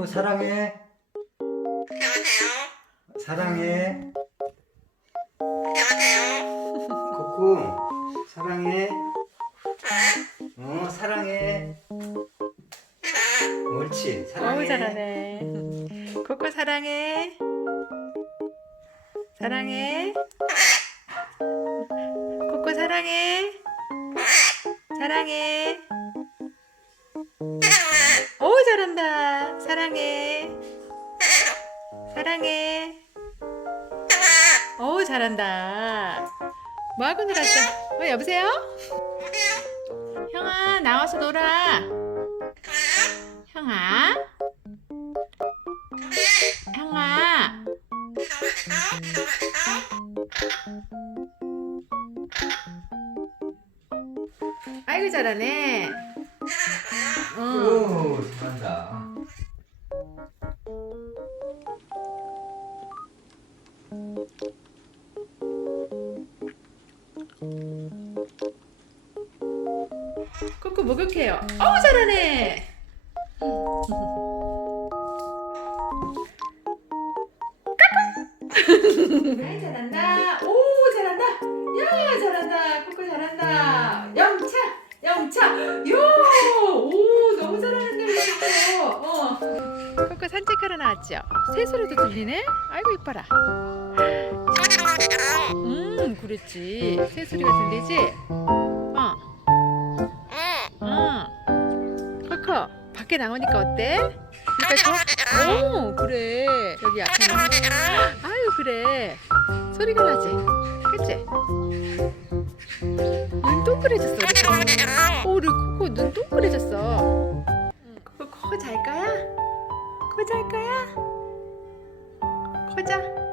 코코 사랑해. 사랑해. 코코 사랑해. 어 사랑해. 옳지 사랑해. 어우 잘하네. 코코 사랑해. 사랑해. 코코 사랑해. 사랑해. 잘한다. 사랑해. 사랑해. 어우 잘한다. 뭐 하고 놀았어? 어 여보세요? 형아 나와서 놀아. 형아. 형아. 아이고 잘하네. 응. 오 잘한다. 코코 목욕해요. 어우 잘하네. 아이 잘한다. 오 잘한다. 야 잘한다. 코코 잘한다. 영차 영차. 요 나왔죠. 새소리도 들리네. 아이고 이뻐라. 음 그랬지. 새소리가 들리지. 어. 응. 코코 밖에 나오니까 어때? 그러니까 좋아? 오 그래 여기 앞에는 아유 그래 소리가 나지 그치? 눈 동그래졌어 우리 코. 오 우리 코코 눈 동그래졌어 응, 코코 코 잘 거야? 코잘 거야? 코자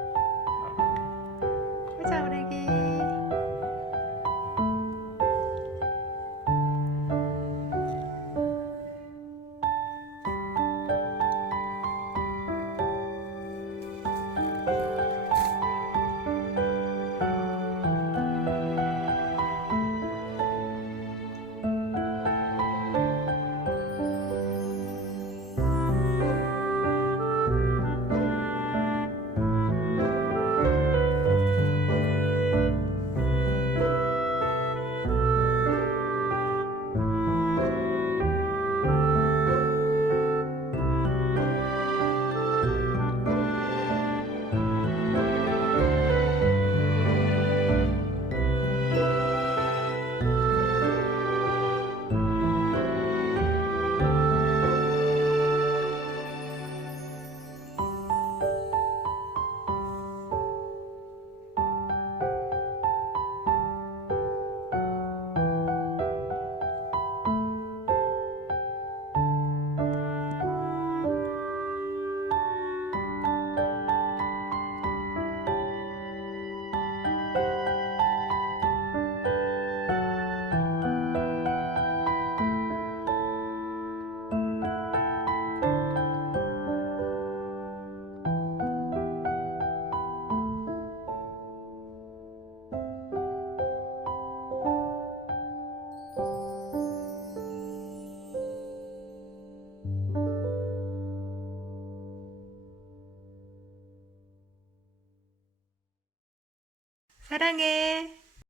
사랑해.